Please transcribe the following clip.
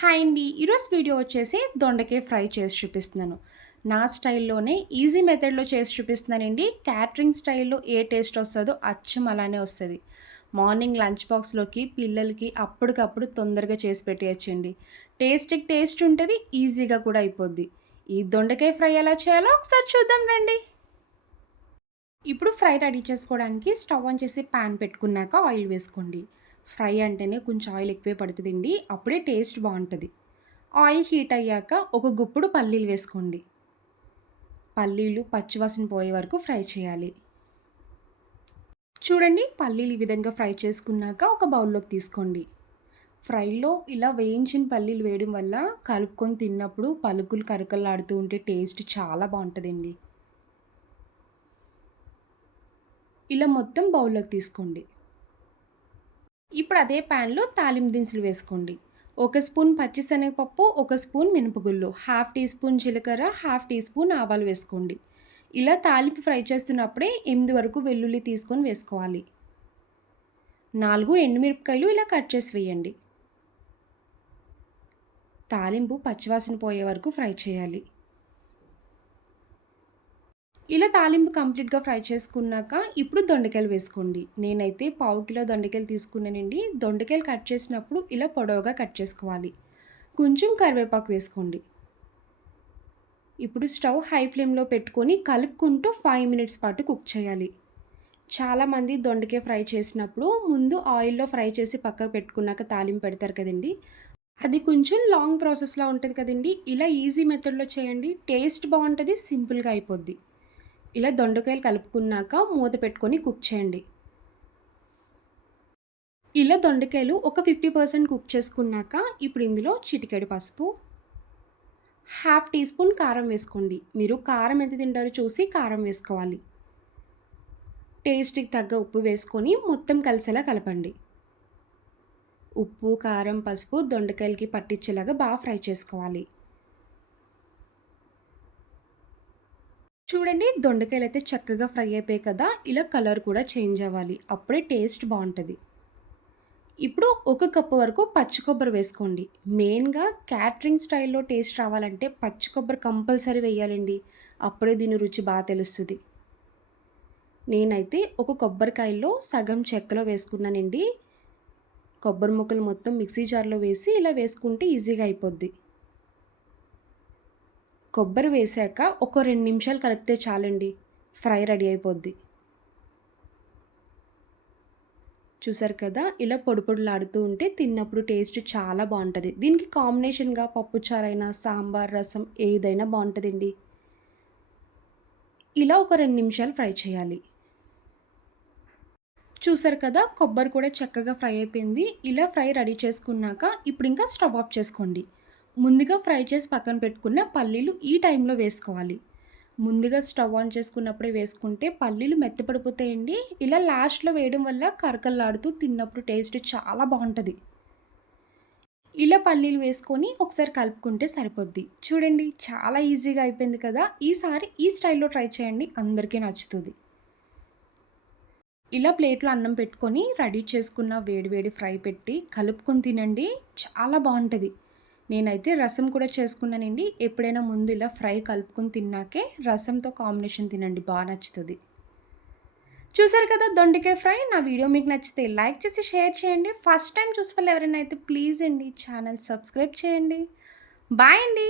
Hi అండి. ఈరోజు video వచ్చేసి దొండకాయ ఫ్రై చేసి చూపిస్తున్నాను. నా స్టైల్‌లోనే ఈజీ మెథడ్‌లో చేసి చూపిస్తున్నానండి. క్యాటరింగ్ స్టైల్‌లో ఏ టేస్ట్ వస్తదో అచ్చం అలానే వస్తది. మార్నింగ్ లంచ్ బాక్స్‌లోకి పిల్లలకి అప్పటికప్పుడు తొందరగా చేసి పెట్టేయొచ్చండి. టేస్ట్‌కి టేస్ట్ ఉంటది. ఈజీగా కూడా అయిపోద్ది. ఈ దొండకాయ ఫ్రై ఎలా చేయాలో ఒకసారి చూద్దాం రండి. ఇప్పుడు ఫ్రై రెడీ చేసుకోవడానికి స్టవ్ ఆన్ చేసి పాన్ పెట్టుకున్నాక ఆయిల్ వేసుకోండి. ఫ్రై అంటేనే కొంచెం ఆయిల్ ఎక్కువే పడుతుందండి. అప్పుడే టేస్ట్ బాగుంటుంది. ఆయిల్ హీట్ అయ్యాక ఒక గుప్పుడు పల్లీలు వేసుకోండి. పల్లీలు పచ్చివాసన పోయే వరకు ఫ్రై చేయాలి. చూడండి, పల్లీలు ఈ విధంగా ఫ్రై చేసుకున్నాక ఒక బౌల్లోకి తీసుకోండి. ఫ్రైలో ఇలా వేయించిన పల్లీలు వేయడం వల్ల కలుపుకొని తిన్నప్పుడు పలుకులు కరకలాడుతూ ఉంటే టేస్ట్ చాలా బాగుంటుందండి. ఇలా మొత్తం బౌల్లోకి తీసుకోండి. ఇప్పుడు అదే ప్యాన్‌లో తాలింపు దినుసులు వేసుకోండి. ఒక స్పూన్ పచ్చిశనగపప్పు, ఒక స్పూన్ మినపగుళ్ళు, హాఫ్ టీ స్పూన్ జీలకర్ర, హాఫ్ టీ స్పూన్ ఆవాలు వేసుకోండి. ఇలా తాలింపు ఫ్రై చేస్తున్నప్పుడే 8 వరకు వెల్లుల్లి తీసుకొని వేసుకోవాలి. 4 ఎండుమిరపకాయలు ఇలా కట్ చేసి వేయండి. తాలింపు పచ్చివాసన పోయే వరకు ఫ్రై చేయాలి. ఇలా తాలింపు కంప్లీట్‌గా ఫ్రై చేసుకున్నాక ఇప్పుడు దొండకాయలు వేసుకోండి. నేనైతే పావు కిలో దొండకాయలు తీసుకున్నానండి. దొండకాయలు కట్ చేసినప్పుడు ఇలా పొడవుగా కట్ చేసుకోవాలి. కొంచెం కరివేపాకు వేసుకోండి. ఇప్పుడు స్టవ్ హై ఫ్లేమ్‌లో పెట్టుకొని కలుపుకుంటూ 5 మినిట్స్ పాటు కుక్ చేయాలి. చాలామంది దొండకాయ ఫ్రై చేసినప్పుడు ముందు ఆయిల్‌లో ఫ్రై చేసి పక్కకు పెట్టుకున్నాక తాలింపు పెడతారు కదండీ! అది కొంచెం లాంగ్ ప్రాసెస్‌లా ఉంటది కదండీ! ఇలా ఈజీ మెథడ్‌లో చేయండి. టేస్ట్ బావుంటది. సింపుల్‌గా అయిపోద్ది. ఇలా దొండకాయలు కలుపుకున్నాక మూత పెట్టుకొని కుక్ చేయండి. ఇలా దొండకాయలు ఒక 50% కుక్ చేసుకున్నాక ఇప్పుడు ఇందులో చిటికెడు పసుపు, హాఫ్ టీ స్పూన్ కారం వేసుకోండి. మీరు కారం ఎంత తింటారో చూసి కారం వేసుకోవాలి. టేస్ట్‌కి తగ్గ ఉప్పు వేసుకొని మొత్తం కలిసేలా కలపండి. ఉప్పు, కారం, పసుపు దొండకాయలకి పట్టించేలాగా బాగా ఫ్రై చేసుకోవాలి. చూడండి, దొండకాయలైతే చక్కగా ఫ్రై అయిపోయాయి కదా! ఇలా కలర్ కూడా చేంజ్ అవ్వాలి. అప్పుడే టేస్ట్ బావుంటది. ఇప్పుడు ఒక కప్పు వరకు పచ్చి కొబ్బరి వేసుకోండి. మెయిన్‌గా క్యాటరింగ్ స్టైల్‌లో టేస్ట్ రావాలంటే పచ్చి కొబ్బరి కంపల్సరీ వేయాలండి. అప్పుడే దీని రుచి తెలుస్తది. నేనైతే ఒక కొబ్బరికాయలో సగం చెక్కలో వేసుకున్నానండి. కొబ్బరి ముక్కలు మొత్తం మిక్సీ జార్‌లో వేసి ఇలా వేసుకుంటే ఈజీగా అయిపోద్ది. కొబ్బరి వేశాక ఒక 2 నిమిషాలు కలిపితే చాలండి. ఫ్రై రెడీ అయిపోద్ది. చూసారు కదా! ఇలా పొడి పొడిలాడుతూ ఉంటే తిన్నప్పుడు టేస్ట్ చాలా బావుంటది. దీనికి కాంబినేషన్‌గా పప్పుచారైనా, సాంబార్, రసం ఏదైనా బావుంటదండి. ఇలా ఒక 2 నిమిషాలు ఫ్రై చేయాలి. చూసారు కదా! కొబ్బరి కూడా చక్కగా ఫ్రై అయిపోయింది. ఇలా ఫ్రై రెడీ చేసుకున్నాక ఇప్పుడింకా స్టవ్ ఆఫ్ చేసుకోండి. ముందుగా ఫ్రై చేసి పక్కన పెట్టుకున్న పల్లీలు ఈ టైంలో వేసుకోవాలి. ముందుగా స్టవ్ ఆన్ చేసుకున్నప్పుడే వేసుకుంటే పల్లీలు మెత్తపడిపోతాయండి. ఇలా లాస్ట్‌లో వేయడం వల్ల కరకరలాడుతూ తిన్నప్పుడు టేస్ట్ చాలా బావుంటది. ఇలా పల్లీలు వేసుకొని ఒకసారి కలుపుకుంటే సరిపోద్ది. చూడండి, చాలా ఈజీగా అయిపోయింది కదా! ఈసారి ఈ స్టైల్‌లో ట్రై చేయండి. అందరికీ నచ్చుతది. ఇలా ప్లేట్‌లో అన్నం పెట్టుకొని రెడీ చేసుకున్న వేడి వేడి ఫ్రై పెట్టి కలుపుకొని తినండి. చాలా బావుంటది. నేనైతే రసం కూడా చేసుకున్నానండి. ఎప్పుడైనా ముందు ఇలా ఫ్రై కలుపుకొని తిన్నాకే రసంతో కాంబినేషన్ తినండి. నచ్చుతది. చూసారు కదా దొండకాయ ఫ్రై. నా వీడియో మీకు నచ్చితే లైక్ చేసి షేర్ చేయండి. ఫస్ట్ టైమ్ చూసే వాళ్ళు ఎవరైనా అయితే ప్లీజ్ అండి ఛానల్ సబ్స్క్రైబ్ చేయండి. బాయ్ అండి.